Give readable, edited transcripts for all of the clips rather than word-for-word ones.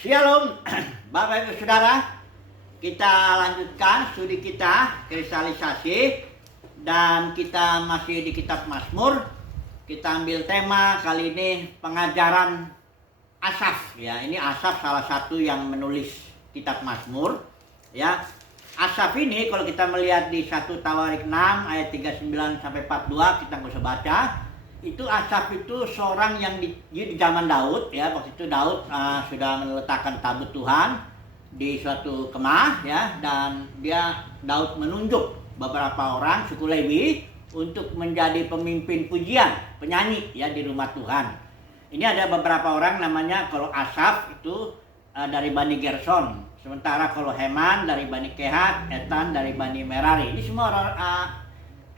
Shalom, Bapak Ibu Saudara. Kita lanjutkan studi kita kristalisasi dan kita masih di kitab Mazmur. Kita ambil tema kali ini pengajaran Asaf ya. Ini Asaf salah satu yang menulis kitab Mazmur ya. Asaf ini kalau kita melihat di 1 Tawarik 6 ayat 39 sampai 42, kita nggak usah baca. Itu Asaf itu seorang yang di zaman Daud ya. Waktu itu Daud sudah meletakkan tabut Tuhan di suatu kemah ya, dan Daud menunjuk beberapa orang suku Lewi untuk menjadi pemimpin pujian, penyanyi ya di rumah Tuhan. Ini ada beberapa orang namanya, kalau Asaf itu dari Bani Gerson, sementara kalau Heman dari Bani Kehat, Etan dari Bani Merari. Ini semua orang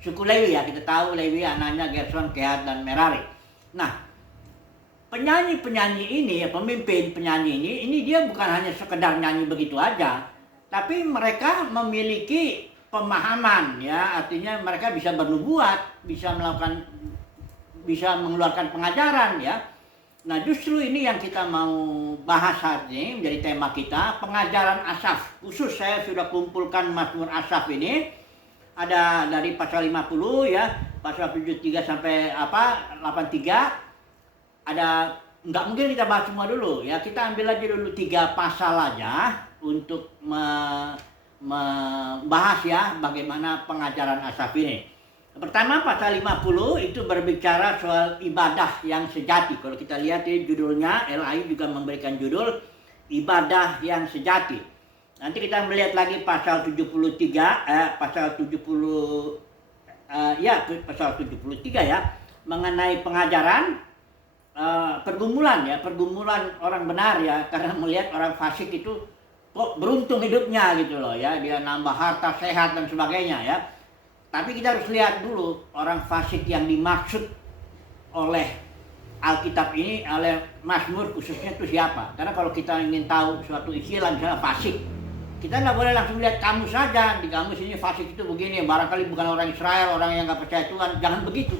suku Lewi ya. Kita tahu Lewi anaknya Gerson, Kehat, dan Merari. Nah, penyanyi-penyanyi ini ya, pemimpin penyanyi ini dia bukan hanya sekedar nyanyi begitu aja, tapi mereka memiliki pemahaman ya. Artinya mereka bisa bernubuat, bisa mengeluarkan pengajaran ya. Nah, justru ini yang kita mau bahas hari ini menjadi tema kita, pengajaran Asaf. Khusus saya sudah kumpulkan Mazmur Asaf ini. Ada dari pasal 50 ya, pasal 73 sampai 83. Ada, nggak mungkin kita bahas semua dulu ya. Kita ambil aja dulu 3 pasal aja untuk membahas ya bagaimana pengajaran Asaf ini. Pertama, pasal 50 itu berbicara soal ibadah yang sejati. Kalau kita lihat di judulnya, LAI juga memberikan judul ibadah yang sejati. Nanti kita melihat lagi pasal 73 pasal 73 ya, mengenai pengajaran pergumulan ya, pergumulan orang benar ya, karena melihat orang fasik itu kok beruntung hidupnya gitu loh ya, dia nambah harta, sehat dan sebagainya ya. Tapi kita harus lihat dulu orang fasik yang dimaksud oleh Alkitab ini, oleh Mazmur khususnya itu siapa. Karena kalau kita ingin tahu suatu istilah misalnya fasik, kita nggak boleh langsung lihat kamus saja. Di kamus ini fasik itu begini, barangkali bukan orang Israel, orang yang nggak percaya Tuhan. Jangan begitu.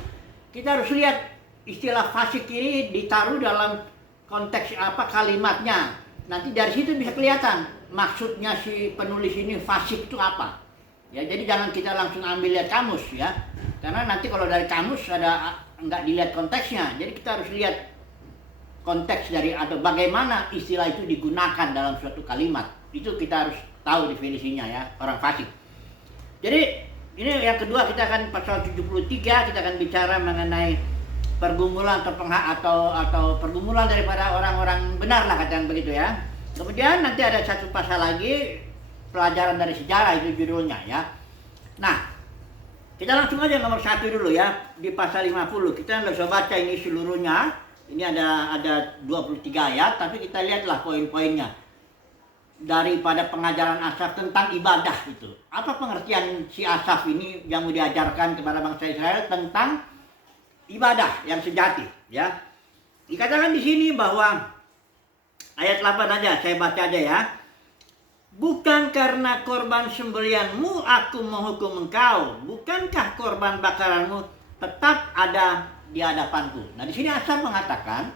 Kita harus lihat istilah fasik ini ditaruh dalam konteks apa kalimatnya. Nanti dari situ bisa kelihatan maksudnya si penulis ini fasik itu apa. Ya, jadi jangan kita langsung ambil lihat kamus ya. Karena nanti kalau dari kamus ada nggak dilihat konteksnya. Jadi kita harus lihat konteks dari atau bagaimana istilah itu digunakan dalam suatu kalimat. Itu kita harus tahu definisinya ya, orang fasik. Jadi ini yang kedua, kita akan pasal 73, kita akan bicara mengenai pergumulan atau pergumulan daripada orang-orang benar lah, katakan begitu ya. Kemudian nanti ada satu pasal lagi, pelajaran dari sejarah, itu judulnya ya. Nah, kita langsung aja nomor 1 dulu ya, di pasal 50. Kita nggak usah baca ini seluruhnya. Ini ada 23 ayat, tapi kita lihatlah poin-poinnya. Daripada pengajaran Asaf tentang ibadah itu. Apa pengertian si Asaf ini yang mau diajarkan kepada bangsa Israel tentang ibadah yang sejati ya. Dikatakan di sini bahwa ayat 8 aja, saya baca aja ya. Bukan karena korban sembelianmu aku menghukum engkau, bukankah korban bakaranmu tetap ada di hadapanku. Nah, di sini Asaf mengatakan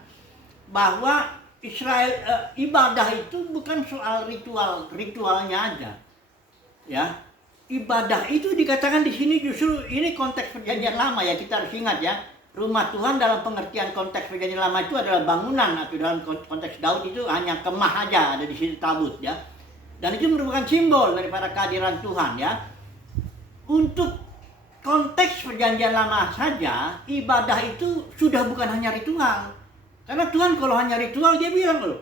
bahwa Israel ibadah itu bukan soal ritualnya aja. Ya. Ibadah itu dikatakan di sini justru ini konteks perjanjian lama ya, kita harus ingat ya. Rumah Tuhan dalam pengertian konteks perjanjian lama itu adalah bangunan, atau dalam konteks Daud itu hanya kemah aja ada di sini tabut ya. Dan itu merupakan simbol daripada kehadiran Tuhan ya. Untuk konteks perjanjian lama saja, ibadah itu sudah bukan hanya ritual. Karena Tuhan kalau hanya ritual, dia bilang loh,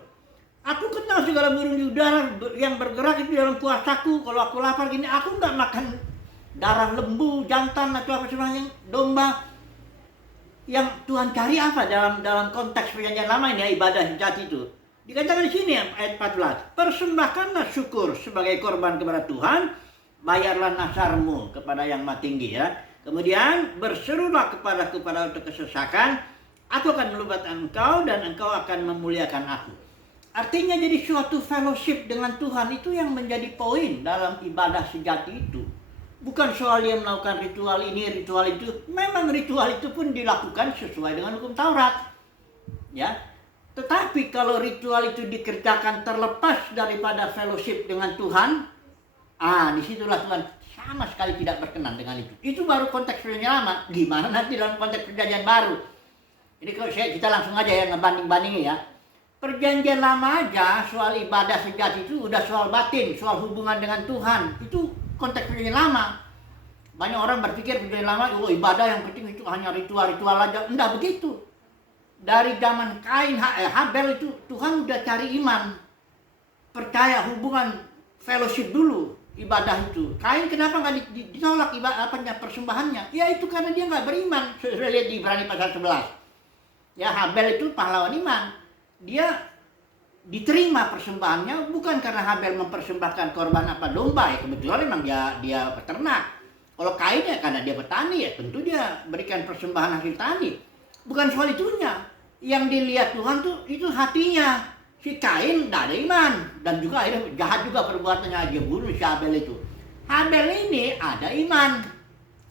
aku kenal segala burung di udara yang bergerak itu dalam kuasaku. Kalau aku lapar gini, aku nggak makan darah lembu, jantan atau apa sebagainya, domba. Yang Tuhan cari apa dalam konteks perjanjian lama ini ya, ibadah sejati itu. Dikatakan di sini ayat 14, persembahkanlah syukur sebagai korban kepada Tuhan, bayarlah nasarmu kepada yang maha tinggi ya. Kemudian berserulah kepadaku pada waktu kesesakan, aku akan melupakan engkau dan engkau akan memuliakan aku. Artinya jadi suatu fellowship dengan Tuhan itu yang menjadi poin dalam ibadah sejati itu. Bukan soal dia melakukan ritual ini, ritual itu. Memang ritual itu pun dilakukan sesuai dengan hukum Taurat. Ya. Tetapi kalau ritual itu dikerjakan terlepas daripada fellowship dengan Tuhan, disitulah Tuhan sama sekali tidak berkenan dengan itu. Itu baru konteks perjanjian lama. Gimana nanti dalam konteks perjanjian baru? Jadi kalau kita langsung aja ya ngebanding-bandingin ya. Perjanjian lama aja soal ibadah sejati itu udah soal batin, soal hubungan dengan Tuhan. Itu konteks perjanjian lama. Banyak orang berpikir perjanjian lama, ibadah yang penting itu hanya ritual-ritual aja. Enggak begitu. Dari zaman Kain, Habel itu Tuhan udah cari iman. Percaya hubungan fellowship dulu, ibadah itu. Kain kenapa nggak ditolak persembahannya? Ya itu karena dia nggak beriman. Sudah lihat di Ibrani pasal 11. Ya Habel itu pahlawan iman. Dia diterima persembahannya bukan karena Habel mempersembahkan korban apa domba, ya kebetulan memang dia peternak. Kalau Kain ya karena dia petani, ya tentu dia berikan persembahan hasil tani. Bukan soal itunya. Yang dilihat Tuhan tuh itu hatinya. Si Kain tidak ada iman dan juga akhirnya jahat juga perbuatannya, dia bunuh si Habel itu. Habel ini ada iman.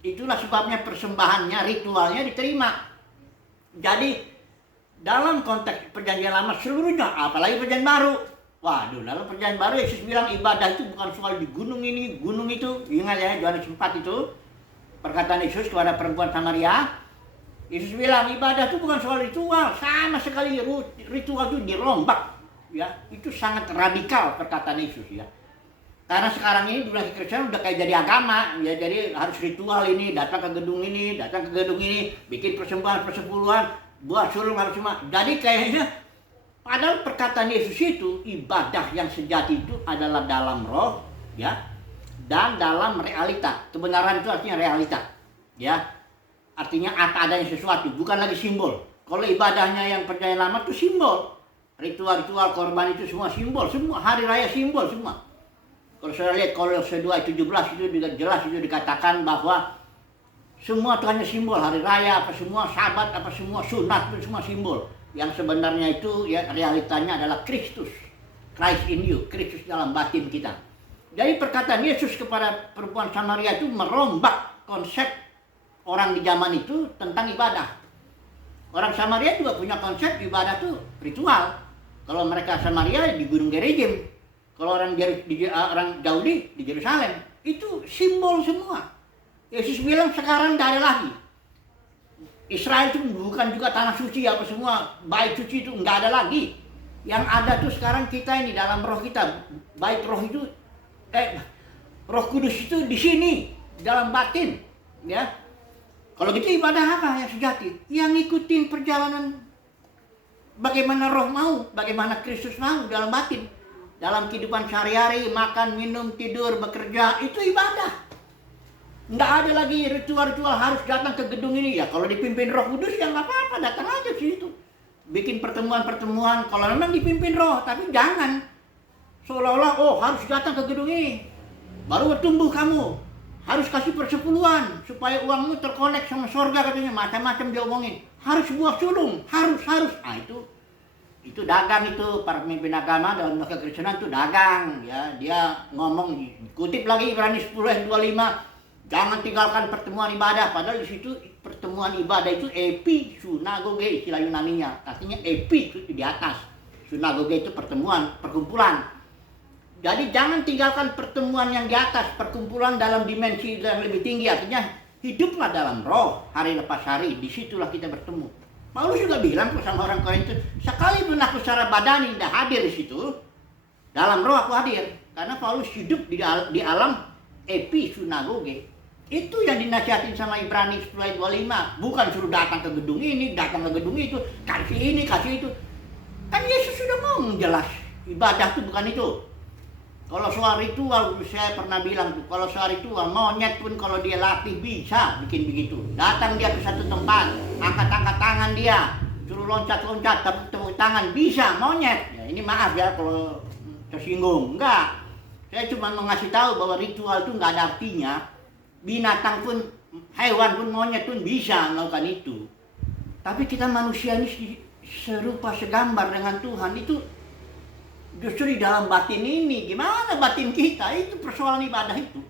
Itulah sebabnya persembahannya, ritualnya diterima. Jadi dalam konteks perjanjian lama seluruhnya, apalagi perjanjian baru. Waduh, dalam perjanjian baru Yesus bilang ibadah itu bukan soal di gunung ini, gunung itu. Ingat ya, Yohanes 4 itu perkataan Yesus kepada perempuan Samaria. Yesus bilang ibadah itu bukan soal ritual, sama sekali ritual itu dirombak, ya itu sangat radikal perkataan Yesus ya. Karena sekarang ini dunia Kristen udah kayak jadi agama, ya jadi harus ritual ini, datang ke gedung ini, datang ke gedung ini, bikin persembahan persepuluhan, buat sulung harus cuma. Jadi kayaknya padahal perkataan Yesus itu ibadah yang sejati itu adalah dalam roh, ya, dan dalam realita. Kebenaran itu artinya realita, ya. Artinya adanya sesuatu, bukan lagi simbol. Kalau ibadahnya yang perjanjian lama itu simbol. Ritual-ritual korban itu semua simbol, semua hari raya simbol semua. Kalau saya lihat Kolose 2:17 itu juga jelas itu dikatakan bahwa semua itu hanya simbol, hari raya apa semua, sabat apa semua, sunat itu semua simbol. Yang sebenarnya itu ya realitanya adalah Kristus. Christ in you, Kristus dalam batin kita. Jadi perkataan Yesus kepada perempuan Samaria itu merombak konsep orang di zaman itu tentang ibadah. Orang Samaria juga punya konsep ibadah itu ritual. Kalau mereka Samaria di Gunung Gerizim, kalau orang Yahudi di Yerusalem, itu simbol semua. Yesus bilang sekarang tidak ada lagi. Israel itu bukan juga tanah suci apa semua, bait suci itu nggak ada lagi. Yang ada tuh sekarang kita ini dalam roh kita, bait roh itu, Roh Kudus itu di sini, dalam batin, ya. Kalau gitu ibadah apa yang sejati? Yang ngikutin perjalanan bagaimana roh mau, bagaimana Kristus mau dalam batin. Dalam kehidupan sehari-hari, makan, minum, tidur, bekerja, itu ibadah. Nggak ada lagi ritual-ritual harus datang ke gedung ini. Ya kalau dipimpin Roh Kudus ya nggak apa-apa, datang aja sih itu. Bikin pertemuan-pertemuan, kalau memang dipimpin roh, tapi jangan. Seolah-olah, harus datang ke gedung ini. Baru bertumbuh kamu. Harus kasih persepuluhan supaya uangmu terkonek sama surga katanya, macam-macam dia omongin. Harus buah sulung, harus. Itu dagang itu, para pemimpin agama dalam kekristenan itu dagang, ya. Dia ngomong, kutip lagi Ibrani 10:25, jangan tinggalkan pertemuan ibadah. Padahal di situ pertemuan ibadah itu epi sunagoge istilah Yunaninya, artinya epi itu di atas. Sunagoge itu pertemuan, perkumpulan. Jadi jangan tinggalkan pertemuan yang di atas, perkumpulan dalam dimensi yang lebih tinggi. Artinya hiduplah dalam roh hari lepas hari, disitulah kita bertemu. Paulus juga bilang sama orang Korintus, sekalipun aku secara badani tidak hadir di situ, dalam roh aku hadir. Karena Paulus hidup di alam episunagoge. Itu yang dinasihatin sama Ibrani 10:25. Bukan suruh datang ke gedung ini, datang ke gedung itu, kasih ini, kasih itu. Kan Yesus sudah ngomong jelas, ibadah itu bukan itu. Kalau soal ritual, saya pernah bilang tuh, kalau soal ritual, monyet pun kalau dia latih bisa bikin begitu. Datang dia ke satu tempat, angkat-angkat tangan dia, suruh loncat-loncat, tepuk tangan, bisa, monyet. Ya, ini maaf ya kalau tersinggung, enggak. Saya cuma mau ngasih tahu bahwa ritual itu nggak ada artinya. Binatang pun, hewan pun, monyet pun bisa melakukan itu. Tapi kita manusia ini serupa, segambar dengan Tuhan itu. Justru di dalam batin ini, gimana batin kita? Itu persoalan ibadah itu.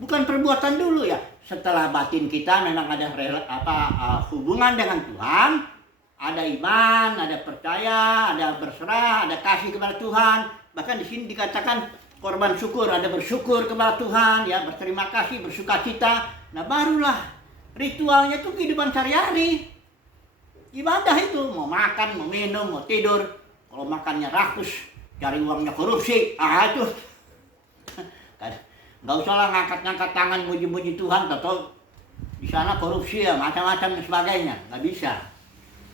Bukan perbuatan dulu ya. Setelah batin kita memang ada hubungan dengan Tuhan, Ada iman, ada percaya, ada berserah, ada kasih kepada Tuhan. Bahkan di sini dikatakan korban syukur, ada bersyukur kepada Tuhan, ya, berterima kasih, bersukacita. Nah, barulah ritualnya itu kehidupan sehari-hari. Ibadah itu, mau makan, mau minum, mau tidur. Kalau makannya rakus, cari uangnya korupsi, itu nggak usah lah ngangkat-ngangkat tangan muji-muji Tuhan, atau di sana korupsi ya, macam-macam dan sebagainya. Nggak bisa.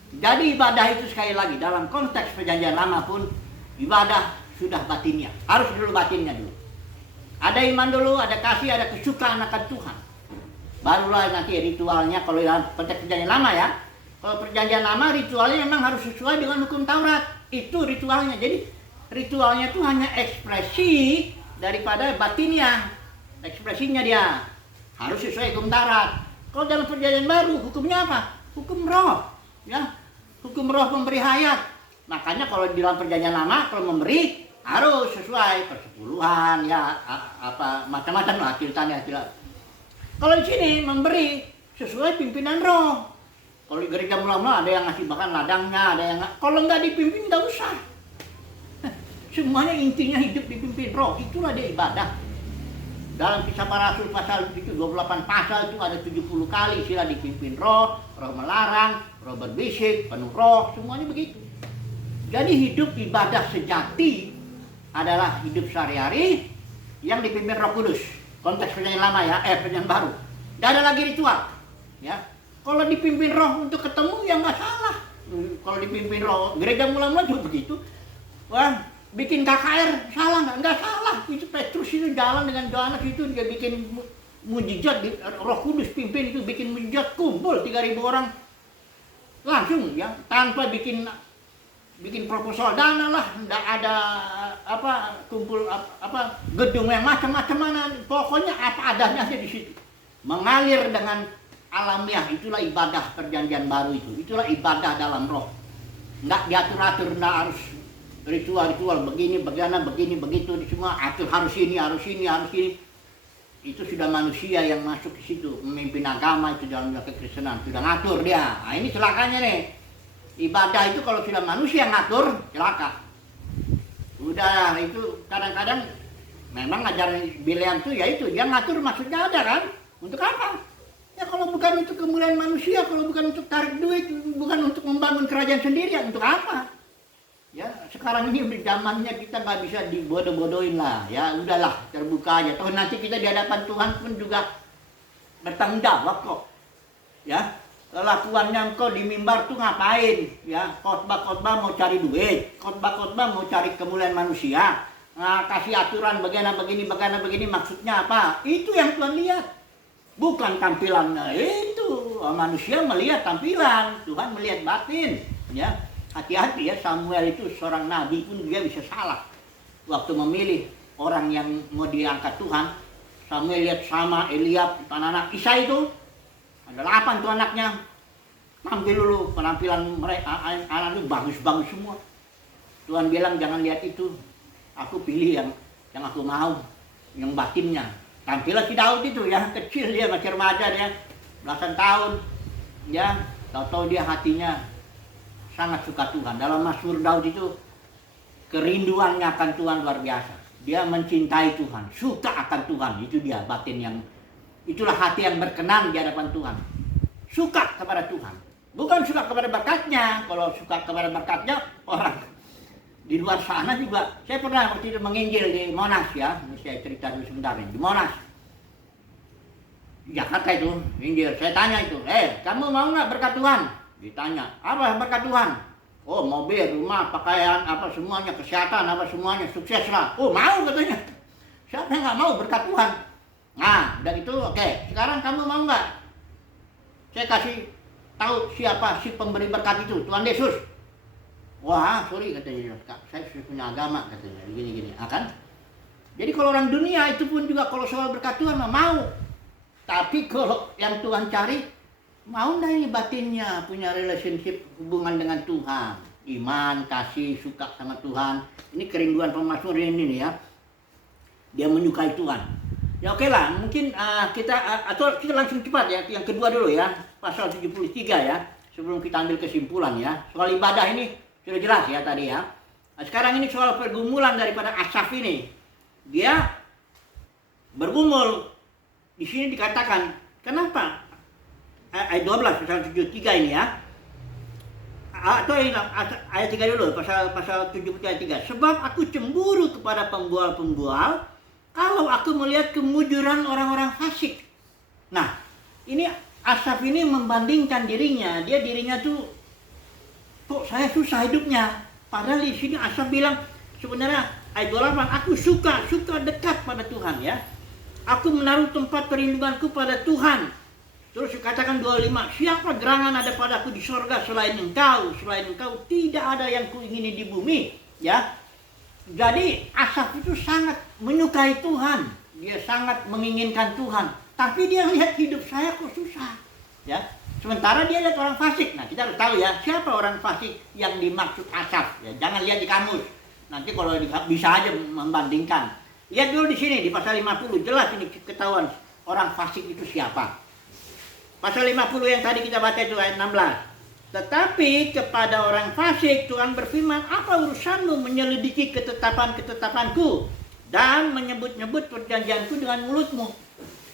Jadi ibadah itu sekali lagi dalam konteks perjanjian lama pun ibadah sudah batinnya. Harus dulu batinnya dulu. Ada iman dulu, ada kasih, ada kesukaan akan Tuhan. Barulah nanti ritualnya kalau dalam konteks perjanjian lama ya. Kalau perjanjian lama ritualnya memang harus sesuai dengan hukum Taurat. Itu ritualnya. Jadi ritualnya itu hanya ekspresi daripada batinnya. Ekspresinya dia harus sesuai hukum Taurat. Kalau dalam perjanjian baru hukumnya apa? Hukum roh. Ya, hukum roh memberi hayat. Makanya kalau di dalam perjanjian lama kalau memberi harus sesuai persepuluhan ya, apa macam-macam lah ceritanya. Kalau di sini memberi sesuai pimpinan roh. Kalau di gereja mula-mula ada yang ngasih bahkan ladangnya, ada yang kalau nggak dipimpin nggak usah. Semuanya intinya hidup dipimpin roh. Itulah dia ibadah. Dalam Kisah Para Rasul pasal 28 pasal itu ada 70 kali sila dipimpin roh, roh melarang, roh berbisik, penuh roh, semuanya begitu. Jadi hidup ibadah sejati adalah hidup sehari-hari yang dipimpin Roh Kudus. Konteks perjanjian lama ya, perjanjian baru. Tidak ada lagi ritual. Ya, kalau dipimpin roh untuk ketemu ya nggak salah. Kalau dipimpin roh, gereja mula-mula juga begitu. Wah, bikin KKR salah nggak? Nggak salah. Itu Petrus itu jalan dengan Yohanes itu dia bikin mujizat, Roh Kudus pimpin itu bikin mujizat, kumpul 3.000 orang langsung ya, tanpa bikin proposal dana lah, nggak ada kumpul gedung yang macam-macam mana, pokoknya apa adanya aja di situ, mengalir dengan alamiah. Itulah ibadah perjanjian baru itulah ibadah dalam roh, nggak diatur-atur, nggak harus ritual begini, begini, begitu, semua atur harus ini. Itu sudah manusia yang masuk ke situ, memimpin agama itu dalam kekristenan, sudah ngatur dia. Nah, ini celakanya nih. Ibadah itu kalau sudah manusia ngatur, celaka. Udah, itu kadang-kadang memang ajaran Bileam itu ya itu, dia ngatur maksudnya ada kan? Untuk apa? Ya kalau bukan untuk kemuliaan manusia, kalau bukan untuk tarik duit, bukan untuk membangun kerajaan sendiri, ya untuk apa? Ya, sekarang ini zamannya kita nggak bisa dibodoh-bodohin lah. Ya, udahlah, terbuka aja. Toh nanti kita di hadapan Tuhan pun juga bertanggung jawab kok. Ya, kelakuannya engkau di mimbar tuh ngapain? Ya, khotbah-khotbah mau cari duit, khotbah-khotbah mau cari kemuliaan manusia. Nah, kasih aturan bagaimana begini, maksudnya apa? Itu yang Tuhan lihat. Bukan tampilannya itu. Manusia melihat tampilan, Tuhan melihat batin. Ya. Hati-hati ya, Samuel itu seorang nabi pun dia bisa salah. Waktu memilih orang yang mau diangkat Tuhan, Samuel lihat sama Eliab, anak-anak Isai itu. Ada 8 tuh anaknya. Tampil dulu penampilan mereka, anak itu bagus-bagus semua. Tuhan bilang jangan lihat itu. Aku pilih yang aku mau, yang batinnya. Tampilan si Daud itu ya, kecil dia, masih remaja dia, belasan tahun. Ya, tahu-tahu dia hatinya sangat suka Tuhan. Dalam Mazmur Daud itu kerinduannya akan Tuhan luar biasa. Dia mencintai Tuhan, suka akan Tuhan. Itu dia batin yang, itulah hati yang berkenan di hadapan Tuhan. Suka kepada Tuhan. Bukan suka kepada berkatnya. Kalau suka kepada berkatnya, orang di luar sana juga. Saya pernah waktu itu menginjil di Monas ya. Ini saya cerita dulu sebentar di Monas. Di Jakarta itu, injil. Saya tanya itu, kamu mau nggak berkat Tuhan? Ditanya, apa berkat Tuhan? Oh, mobil, rumah, pakaian, apa semuanya, kesehatan, apa semuanya, sukses lah. Oh, mau katanya. Siapa yang nggak mau berkat Tuhan? Nah, dan itu oke. Sekarang kamu mau nggak? Saya kasih tahu siapa si pemberi berkat itu, Tuhan Yesus. Wah, sorry katanya, saya sudah punya agama katanya, gini-gini, kan? Jadi kalau orang dunia itu pun juga kalau soal berkat Tuhan mau. Tapi kalau yang Tuhan cari, mau nggak ini batinnya, punya relationship, hubungan dengan Tuhan, iman, kasih, suka sama Tuhan. Ini kerinduan pemazmur ini nih ya. Dia menyukai Tuhan. Ya oke lah, mungkin kita langsung cepat ya. Yang kedua dulu ya, pasal 73 ya. sebelum kita ambil kesimpulan ya. Soal ibadah ini sudah jelas ya tadi ya. Nah, sekarang ini soal pergumulan daripada Asaf ini. Dia bergumul. Di sini dikatakan, kenapa? Ayat 12 pasal 73 ini ya. Atau ayat 3 dulu, pasal 73 ayat 3. Sebab aku cemburu kepada pembual-pembual kalau aku melihat kemujuran orang-orang fasik. Nah, ini Asaf ini membandingkan dirinya. Dirinya tuh, kok saya susah hidupnya. Padahal di sini Asaf bilang, sebenarnya ayat 28, aku suka dekat pada Tuhan ya. Aku menaruh tempat perlindunganku pada Tuhan. Terus dikatakan 25, siapa gerangan ada padaku di sorga selain engkau tidak ada yang kuingini di bumi ya. Jadi Asaf itu sangat menyukai Tuhan, dia sangat menginginkan Tuhan, tapi dia lihat hidup saya kok susah ya. Sementara dia lihat orang fasik. Nah, kita harus tahu ya, siapa orang fasik yang dimaksud Asaf ya. Jangan lihat di kamus. Nanti kalau bisa aja membandingkan. Lihat dulu di sini di pasal 50, jelas ini ketahuan orang fasik itu siapa. Pasal 50 yang tadi kita baca itu ayat 16. Tetapi kepada orang fasik Tuhan berfirman, apa urusanmu menyelidiki ketetapan-ketetapanku dan menyebut-nyebut perjanjianku dengan mulutmu.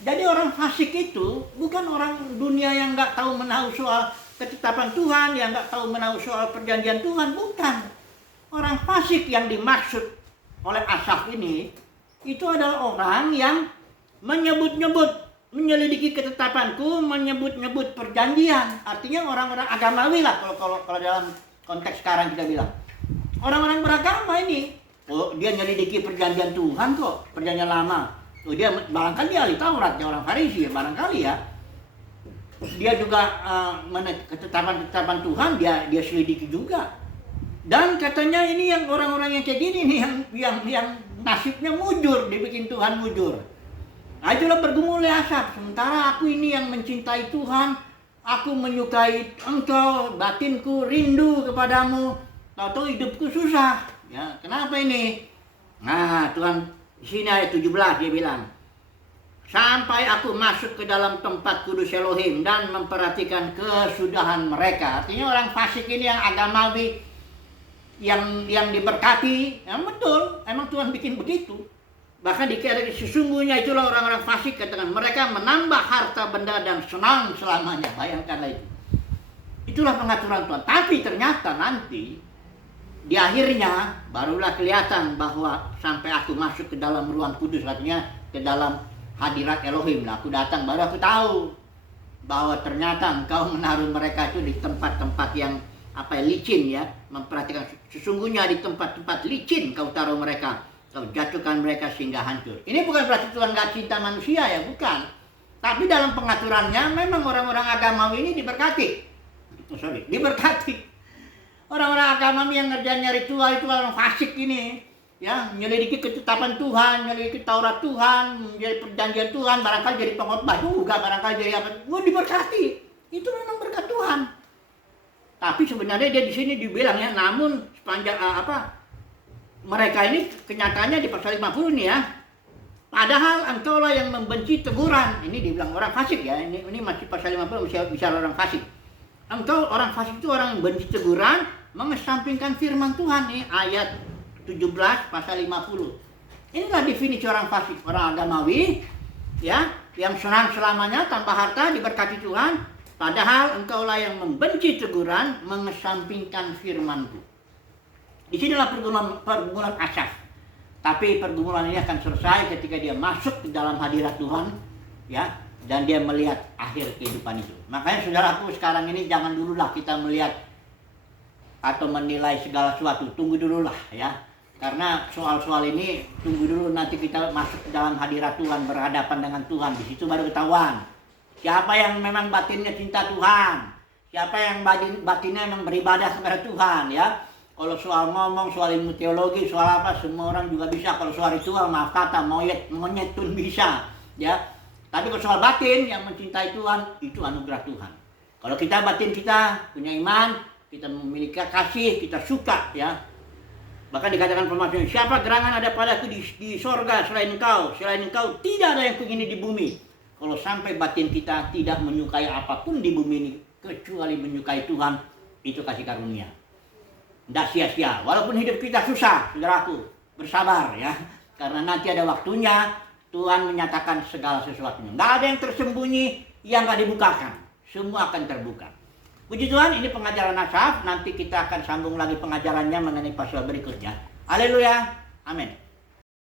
Jadi orang fasik itu bukan orang dunia yang nggak tahu menahu soal ketetapan Tuhan, yang nggak tahu menahu soal perjanjian Tuhan, bukan. Orang fasik yang dimaksud oleh Asaf ini, itu adalah orang yang menyebut-nyebut, menyelidiki ketetapanku, menyebut-nyebut perjanjian. Artinya orang-orang agamawi lah kalau dalam konteks sekarang kita bilang. Orang-orang beragama ini, oh dia menyelidiki perjanjian Tuhan kok, perjanjian lama. Oh, dia barangkali dia ahli Taurat, dia orang Farisi ya, barangkali ya. Dia juga ketetapan-ketetapan Tuhan dia selidiki juga. Dan katanya ini yang orang-orang yang kayak gini nih yang nasibnya mujur, dibikin Tuhan mujur. Nah, itulah bergumul Asaf. Sementara aku ini yang mencintai Tuhan, aku menyukai engkau, batinku rindu kepadamu, tahu-tahu hidupku susah. Ya, kenapa ini? Nah, Tuhan di sini ayat 17 dia bilang, sampai aku masuk ke dalam tempat kudus Elohim dan memperhatikan kesudahan mereka. Artinya orang fasik ini yang agamawi, yang diberkati, ya betul, emang Tuhan bikin begitu. Bahkan dikatakan sesungguhnya itulah orang-orang fasik, katakan mereka menambah harta benda dan senang selamanya. Bayangkanlah itu. Itulah pengaturan Tuhan. Tapi ternyata nanti di akhirnya barulah kelihatan bahwa sampai aku masuk ke dalam ruang kudus, artinya ke dalam hadirat Elohim. Nah, aku datang baru aku tahu bahwa ternyata engkau menaruh mereka itu di tempat-tempat yang licin ya. Memperhatikan sesungguhnya di tempat-tempat licin kau taruh mereka, kau jatuhkan mereka sehingga hancur. Ini bukan berarti Tuhan gak cinta manusia ya, bukan. Tapi dalam pengaturannya memang orang-orang agamawi ini diberkati. Diberkati. Orang-orang agama yang ngerjain ritual itu orang fasik ini ya, menyelidiki ketetapan Tuhan, menyelidiki Taurat Tuhan, menjadi perjanjian Tuhan, barangkali jadi pengkhotbah juga, barangkali jadi apa, diberkati. Itu memang berkat Tuhan. Tapi sebenarnya dia di sini dibilang ya, namun sepanjang mereka ini kenyataannya di pasal 50 ini ya. Padahal engkaulah yang membenci teguran. Ini dibilang orang fasik ya. Ini masih pasal 50 bicara orang fasik. Engkau orang fasik itu orang yang benci teguran, mengesampingkan firman Tuhan nih, ayat 17 pasal 50. Inilah definisi orang fasik, orang agamawi ya, yang senang selamanya tanpa harta diberkati Tuhan, padahal engkaulah yang membenci teguran, mengesampingkan firman-Ku. Disinilah pergumulan Asaf. Tapi pergumulan ini akan selesai ketika dia masuk ke dalam hadirat Tuhan ya. Dan dia melihat akhir kehidupan itu. Makanya saudaraku, sekarang ini jangan dululah kita melihat atau menilai segala sesuatu. Tunggu dululah ya. Karena soal-soal ini tunggu dulu nanti kita masuk ke dalam hadirat Tuhan, berhadapan dengan Tuhan. Di situ baru ketahuan siapa yang memang batinnya cinta Tuhan, siapa yang batinnya memang beribadah kepada Tuhan ya. Kalau soal ngomong, soal ilmu teologi, soal apa, semua orang juga bisa. Kalau soal ritual, maaf kata, monyet pun bisa ya. Tapi kalau soal batin yang mencintai Tuhan, itu anugerah Tuhan. Kalau kita batin kita punya iman, kita memiliki kasih, kita suka ya. Bahkan dikatakan firman, siapa gerangan ada padaku di sorga selain engkau tidak ada yang begini di bumi. Kalau sampai batin kita tidak menyukai apapun di bumi ini, kecuali menyukai Tuhan, itu kasih karunia. Tidak sia-sia, walaupun hidup kita susah, saudaraku, bersabar ya. Karena nanti ada waktunya Tuhan menyatakan segala sesuatunya. Tidak ada yang tersembunyi yang gak dibukakan. Semua akan terbuka. Puji Tuhan, ini pengajaran Asaf. Nanti kita akan sambung lagi pengajarannya mengenai pasal berikutnya. Haleluya. Amin.